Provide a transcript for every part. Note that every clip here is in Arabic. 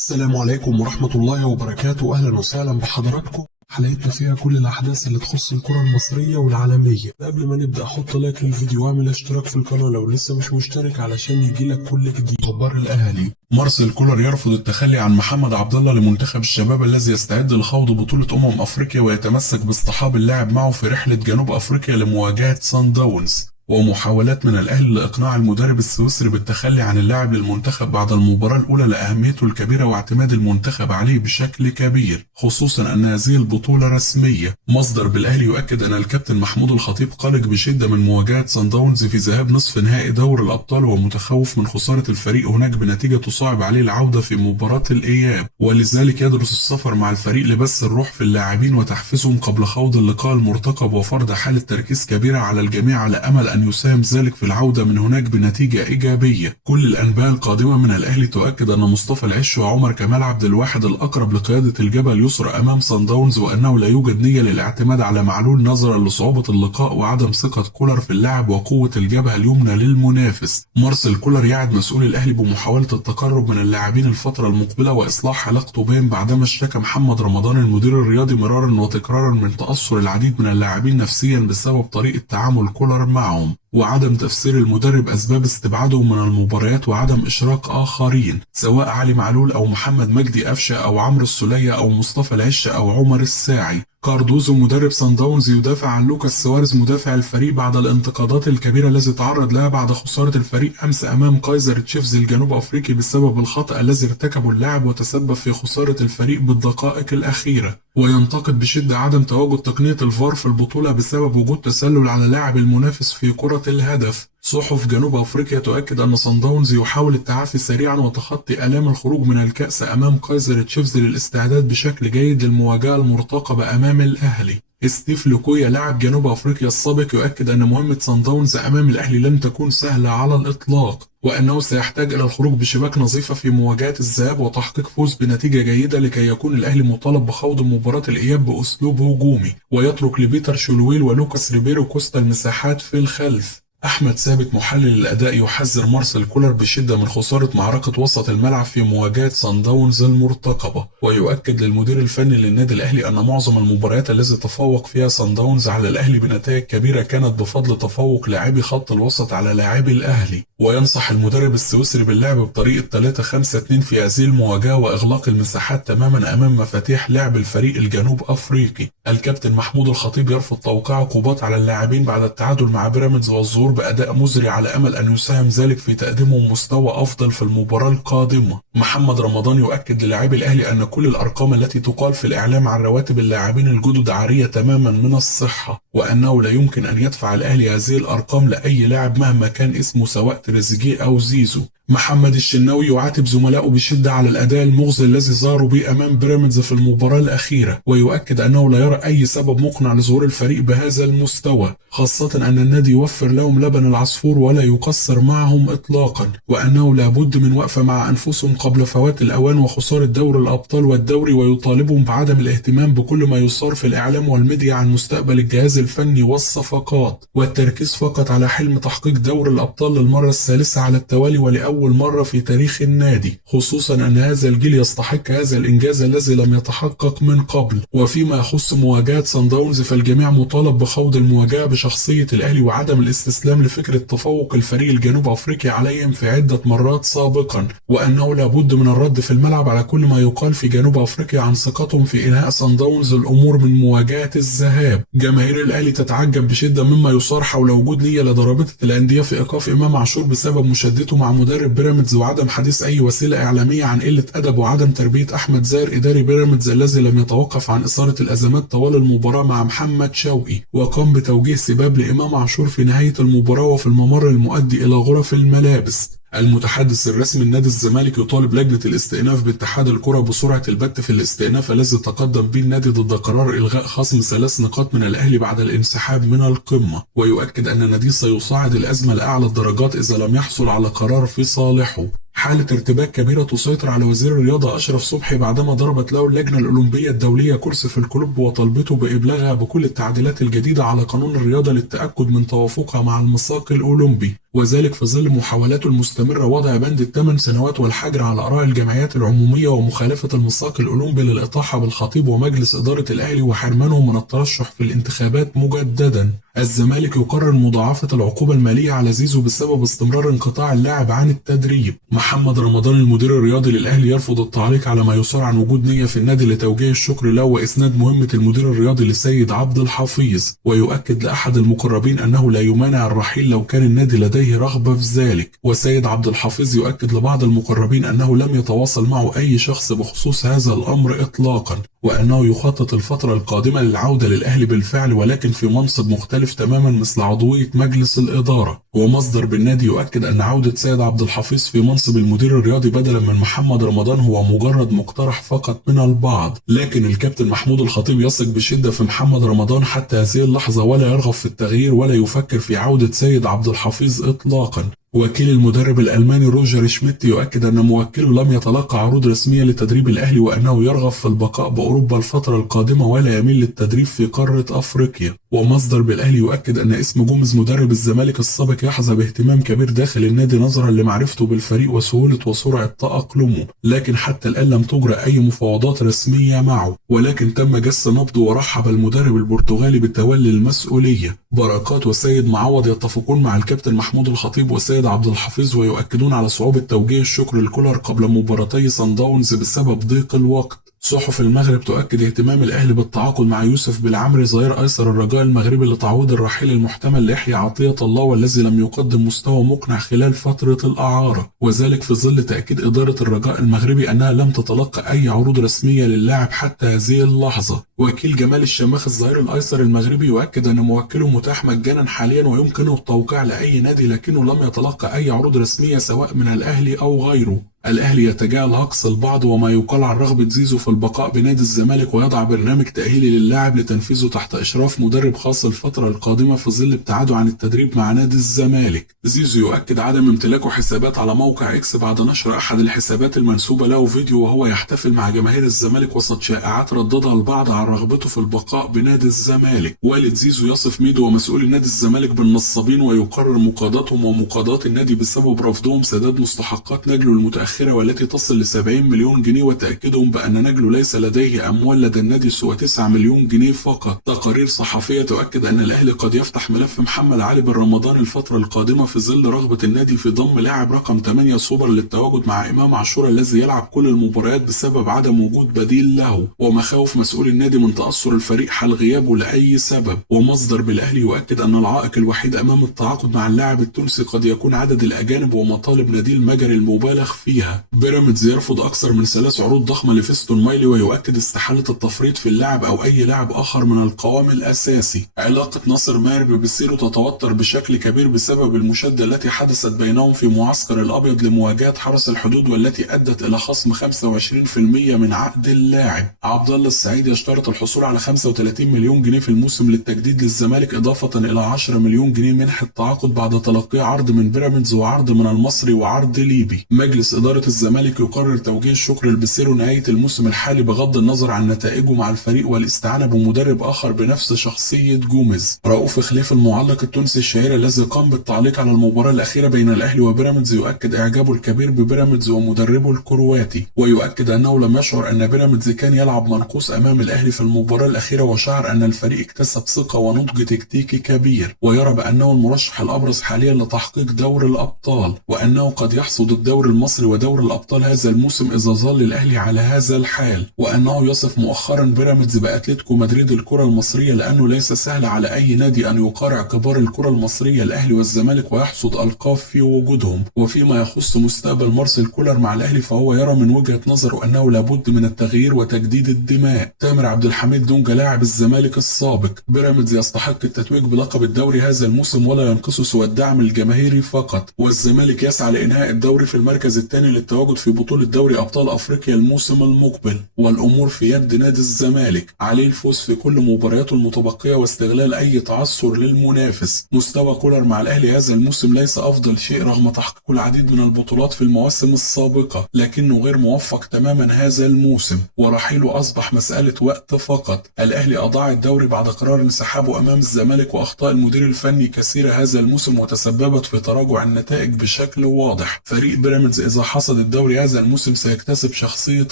السلام عليكم ورحمة الله وبركاته. أهلا وسهلا بحضراتكم. حلقتنا فيها كل الأحداث اللي تخص الكرة المصرية والعالمية. قبل ما نبدأ حط لايك للفيديو واعمل اشتراك في القناة لو لسه مش مشترك علشان يجيلك كل جديد. أخبار الأهلي: مارسيل كولر يرفض التخلي عن محمد عبد الله لمنتخب الشباب الذي يستعد لخوض بطولة أفريقيا ويتمسك باصطحاب اللاعب معه في رحلة جنوب أفريقيا لمواجهة سان داونز. ومحاولات من الأهلي لإقناع المدرب السويسري بالتخلي عن اللاعب للمنتخب بعد المباراة الأولى لأهميته الكبيرة واعتماد المنتخب عليه بشكل كبير، خصوصا أن هذه البطولة رسمية. مصدر بالأهلي يؤكد أن الكابتن محمود الخطيب قلق بشدة من مواجهة سان داونز في ذهاب نصف نهائي دوري الأبطال، ومتخوف من خسارة الفريق هناك بنتيجة تصعب عليه العودة في مباراة الإياب، ولذلك يدرس السفر مع الفريق لبث الروح في اللاعبين وتحفيزهم قبل خوض اللقاء المرتقب وفرض حالة تركيز كبيرة على الجميع على أمل أن يساهم ذلك في العودة من هناك بنتيجة إيجابية. كل الأنباء القادمة من الأهلي تؤكد أن مصطفى العش وعمر كمال عبد الواحد الأقرب لقيادة الجبهة اليسرى أمام سان داونز، وأنه لا يوجد نية للاعتماد على معلول نظرا لصعوبة اللقاء وعدم ثقة كولر في اللاعب وقوة الجبهة اليمنى للمنافس. مارسيل كولر يعد مسؤول الأهلي بمحاولة التقرب من اللاعبين الفترة المقبلة وإصلاح علاقته بهم بعدما اشتكى محمد رمضان المدير الرياضي مرارا وتكرارا من تأثر العديد من اللاعبين نفسيا بسبب طريقة تعامل كولر معهم، وعدم تفسير المدرب أسباب استبعادهم من المباريات وعدم إشراك آخرين سواء علي معلول أو محمد مجدي قفشة أو عمرو السولية أو مصطفى العش أو عمر الساعي. كاردوزو مدرب سان داونز يدافع عن لوكاس سواريز مدافع الفريق بعد الانتقادات الكبيرة التي تعرض لها بعد خسارة الفريق أمس أمام كايزر تشيفز الجنوب أفريقي بسبب الخطأ الذي ارتكبه اللاعب وتسبب في خسارة الفريق بالدقائق الأخيرة. وينتقد بشدة عدم تواجد تقنية الفار في البطولة بسبب وجود تسلل على لاعب المنافس في كرة الهدف. صحف جنوب أفريقيا تؤكد أن سان داونز يحاول التعافي سريعا وتخطي آلام الخروج من الكأس أمام كايزر تشيفز للاستعداد بشكل جيد للمواجهة المرتقبة أمام الأهلي. ستيف لوكويا لاعب جنوب أفريقيا السابق يؤكد أن مهمة سان داونز أمام الأهلي لن تكون سهلة على الإطلاق، وأنه سيحتاج إلى الخروج بشباك نظيفة في مواجهة الذهاب وتحقيق فوز بنتيجة جيدة لكي يكون الأهلي مطالب بخوض مباراة الإياب بأسلوب هجومي، ويترك لبيتر شولويل ولوكاس ريبيرو كوستا المساحات في الخلف. أحمد ثابت محلل الأداء يحذر مارسيل كولر بشدة من خسارة معركة وسط الملعب في مواجهة سان داونز المرتقبة، ويؤكد للمدير الفني للنادي الأهلي أن معظم المباريات التي تفوق فيها سان داونز على الأهلي بنتائج كبيرة كانت بفضل تفوق لاعبي خط الوسط على لاعبي الأهلي، وينصح المدرب السويسري باللعب بطريقة 3-5-2 في هذه المواجهة وإغلاق المساحات تماما أمام مفاتيح لعب الفريق الجنوب أفريقي. الكابتن محمود الخطيب يرفض توقيع عقوبات على اللاعبين بعد التعادل مع بيراميدز والظهور بأداء مزري على أمل أن يساهم ذلك في تقديمهم مستوى أفضل في المباراة القادمة. محمد رمضان يؤكد للاعبي الأهلي أن كل الأرقام التي تقال في الإعلام عن رواتب اللاعبين الجدد عارية تماما من الصحة، وأنه لا يمكن أن يدفع الأهلي هذه الأرقام لأي لاعب مهما كان اسمه سواء تريزيجيه أو زيزو. محمد الشناوي يعاتب زملائه بشدة على الأداء المغزي الذي ظهروا به أمام بيراميدز في المباراة الأخيرة، ويؤكد أنه لا يرى أي سبب مقنع لظهور الفريق بهذا المستوى، خاصة أن النادي يوفر لهم لبن العصفور ولا يقصر معهم إطلاقا، وأنه لابد من وقفة مع أنفسهم قبل فوات الأوان وخسارة دوري الأبطال والدوري، ويطالبهم بعدم الاهتمام بكل ما يصار في الإعلام والميديا عن مستقبل الجهاز الفني والصفقات، والتركيز فقط على حلم تحقيق دوري الأبطال للمرة الثالثة على التوالي ولأول مرة في تاريخ النادي، خصوصا أن هذا الجيل يستحق هذا الإنجاز الذي لم يتحقق من قبل. وفيما يخص مواجهة سان داونز فالجميع مطالب بخوض المواجهة بشخصية الأهلي وعدم الاستسلام لفكرة تفوق الفريق الجنوب أفريقي عليهم في عدة مرات سابقا، وأنه لابد من الرد في الملعب على كل ما يقال في جنوب أفريقيا عن ثقتهم في إنهاء سان داونز الأمور من مواجهة الذهاب. جماهير الأهلي تتعجب بشدة مما يصار حول وجود نية لدى رابطة الأندية في إيقاف إمام عاشور بسبب مشادته مع مدرب بيراميدز، وعدم حديث أي وسيلة إعلامية عن قلة أدب وعدم تربية أحمد زاهر إداري بيراميدز الذي لم يتوقف عن إثارة الأزمات طوال المباراة مع محمد شوقي، وقام بتوجيه سباب لإمام عاشور في نهاية المباراة وفي الممر المؤدي إلى غرف الملابس. المتحدث الرسمي لنادي الزمالك يطالب لجنة الاستئناف باتحاد الكرة بسرعة البت في الاستئناف الذي تقدم به النادي ضد قرار إلغاء خصم 3 نقاط من الأهلي بعد الانسحاب من القمة، ويؤكد أن ناديه سيصعد الأزمة لأعلى الدرجات إذا لم يحصل على قرار في صالحه. حالة ارتباك كبيرة تسيطر على وزير الرياضة أشرف صبحي بعدما ضربت له اللجنة الأولمبية الدولية كرسي في الكلوب وطلبته بإبلاغها بكل التعديلات الجديدة على قانون الرياضة للتأكد من توافقها مع الميثاق الأولمبي. وذلك في ظل محاولاته المستمرة وضع بند ال8 سنوات والحجر على آراء الجمعيات العمومية ومخالفة الميثاق الأولمبي للإطاحة بالخطيب ومجلس إدارة الأهلي وحرمانهم من الترشح في الانتخابات مجددا. الزمالك يقرر مضاعفة العقوبة المالية على زيزو بسبب استمرار انقطاع اللاعب عن التدريب. محمد رمضان المدير الرياضي للأهلي يرفض التعليق على ما يثار عن وجود نية في النادي لتوجيه الشكر له وإسناد مهمة المدير الرياضي للسيد عبد الحفيظ، ويؤكد لأحد المقربين أنه لا يمانع الرحيل لو كان النادي لديه رغبة في ذلك. وسيد عبد الحفيظ يؤكد لبعض المقربين أنه لم يتواصل معه أي شخص بخصوص هذا الأمر إطلاقا، وأنه يخطط الفترة القادمة للعودة للأهلي بالفعل ولكن في منصب مختلف تماما مثل عضوية مجلس الإدارة. ومصدر بالنادي يؤكد أن عودة سيد عبد الحفيظ في منصب المدير الرياضي بدلا من محمد رمضان هو مجرد مقترح فقط من البعض، لكن الكابتن محمود الخطيب يثق بشدة في محمد رمضان حتى هذه اللحظة ولا يرغب في التغيير ولا يفكر في عودة سيد عبد الحفيظ إطلاقا. وكيل المدرب الألماني روجر شميت يؤكد أن موكله لم يتلقى عروض رسمية لتدريب الأهلي وأنه يرغب في البقاء بأوروبا الفترة القادمة ولا يميل للتدريب في قارة أفريقيا. ومصدر بالأهلي يؤكد أن اسم جوميز مدرب الزمالك السابق يحظى باهتمام كبير داخل النادي نظرا لمعرفته بالفريق وسهولة وسرعة تأقلمه، لكن حتى الآن لم تجرى أي مفاوضات رسمية معه، ولكن تم جس نبضه ورحب المدرب البرتغالي بتولي المسؤولية. بركات والسيد معوض يتفقون مع الكابتن محمود الخطيب والسيد عبد الحفيظ ويؤكدون على صعوبة توجيه الشكر لكولر قبل مباراتي صن داونز بسبب ضيق الوقت. صحف المغرب تؤكد اهتمام الأهلي بالتعاقد مع يوسف بالعمري ظهير أيسر الرجاء المغربي لتعويض الرحيل المحتمل ليحيى عطية الله والذي لم يقدم مستوى مقنع خلال فترة الإعارة، وذلك في ظل تأكيد إدارة الرجاء المغربي أنها لم تتلقى أي عروض رسمية للاعب حتى هذه اللحظة. وكيل جمال الشماخ الظهير الأيسر المغربي يؤكد أن موكله متاح مجانا حاليا ويمكنه التوقيع لأي نادي لكنه لم يتلقى أي عروض رسمية سواء من الأهلي أو غيره. الأهلي يتجاهل هقص البعض وما يقال عن رغبة زيزو في البقاء بنادي الزمالك ويضع برنامج تأهيلي للاعب لتنفيذه تحت إشراف مدرب خاص الفترة القادمة في ظل ابتعاده عن التدريب مع نادي الزمالك. زيزو يؤكد عدم امتلاكه حسابات على موقع إكس بعد نشر أحد الحسابات المنسوبة له فيديو وهو يحتفل مع جماهير الزمالك وسط شائعات رددها البعض عن رغبته في البقاء بنادي الزمالك. والد زيزو يصف ميدو ومسؤولي نادي الزمالك بالنصابين ويقرر مقاضاتهم ومقاضاة النادي بسبب رفضهم سداد مستحقات نجله المتأخرة والتي تصل ل70 مليون جنيه وتأكيدهم بأن نجله ليس لديه أموال لدى النادي سوى 9 مليون جنيه فقط. تقارير صحفية تؤكد أن الأهلي قد يفتح ملف محمد علي بن رمضان الفترة القادمة في ظل رغبة النادي في ضم لاعب رقم 8 سوبر للتواجد مع إمام عاشور الذي يلعب كل المباريات بسبب عدم وجود بديل له، ومخاوف مسؤول النادي من تأثر الفريق حال غيابه لأي سبب. ومصدر بالأهلي يؤكد أن العائق الوحيد أمام التعاقد مع اللاعب التونسي قد يكون عدد الأجانب ومطالب نادي المجري المبالغ فيها. بيراميدز يرفض أكثر من 3 عروض ضخمة لفيستون مايلي ويؤكد استحالة التفريط في اللاعب أو أي لاعب آخر من القوام الأساسي. علاقة ناصر ماهر ببيسيرو تتوتر بشكل كبير بسبب المشادة التي حدثت بينهم في معسكر الأبيض لمواجهة حرس الحدود والتي أدت إلى خصم 25% من عقد اللاعب. عبد الله السعيد يشترط الحصول على 35 مليون جنيه في الموسم للتجديد للزمالك إضافة إلى 10 مليون جنيه منح التعاقد بعد تلقي عرض من بيراميدز وعرض من المصري وعرض ليبي. مجلس إدارة الزمالك يقرر توجيه الشكر لبيسيرو نهاية الموسم الحالي بغض النظر عن نتائجه مع الفريق والاستعانة بمدرب آخر بنفس شخصية جوميز. رؤوف خليف المعلق التونسي الشهير الذي قام بالتعليق على المباراة الأخيرة بين الأهلي وبيراميدز يؤكد إعجابه الكبير ببيراميدز ومدربه الكرواتي، ويؤكد أنه لم يشعر أن بيراميدز كان يلعب منقوص أمام الأهلي في المباراة الأخيرة وشعر أن الفريق اكتسب ثقة ونضج تكتيكي كبير، ويرى بأنه المرشح الأبرز حاليا لتحقيق دور الأبطال وأنه قد يحصد الدوري المصري ودور الأبطال هذا الموسم إذا ظل الأهلي على هذا الحال. وأنه يصف مؤخرا بيراميدز بأتلتيكو مدريد الكرة المصرية لأنه ليس سهل على أي نادي أن يقارع كبار الكرة المصرية الأهلي والزمالك ويحصد ألقاب في وجودهم. وفيما يخص مستقبل مارسيل كولر مع الأهلي فهو يرى من وجهة نظره أنه لابد من التغيير وتجديد الدماء. تامر عبد الحميد دونجا لاعب الزمالك السابق: بيراميدز يستحق التتويج بلقب الدوري هذا الموسم ولا ينقصه سوى الدعم الجماهيري فقط، والزمالك يسعى لإنهاء الدوري في المركز الثاني للتواجد في بطولة دوري أبطال أفريقيا الموسم المقبل، والأمور في يد نادي الزمالك، عليه الفوز في كل مبارياته المتبقية واستغلال أي تعثر للمنافس. مستوى كولر مع الأهلي هذا الموسم ليس أفضل شيء رغم تحقيق العديد من البطولات في المواسم السابقة، لكنه غير موفق تماما هذا الموسم، ورحيله أصبح مسألة وقت فقط. الأهلي أضاع الدوري بعد قرار انسحابه أمام الزمالك، وأخطاء المدير الفني كثيرة هذا الموسم وتسببت في تراجع النتائج بشكل واضح. فريق بيراميدز إذا حصد الدوري هذا الموسم سيكتسب شخصية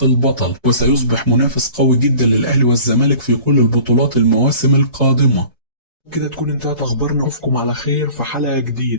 البطل، وسيصبح منافس قوي جدا للأهلي والزمالك في كل البطولات المواسم القادمة. كده تكون انتهت اخبارنا، اشوفكم على خير في حلقة جديدة.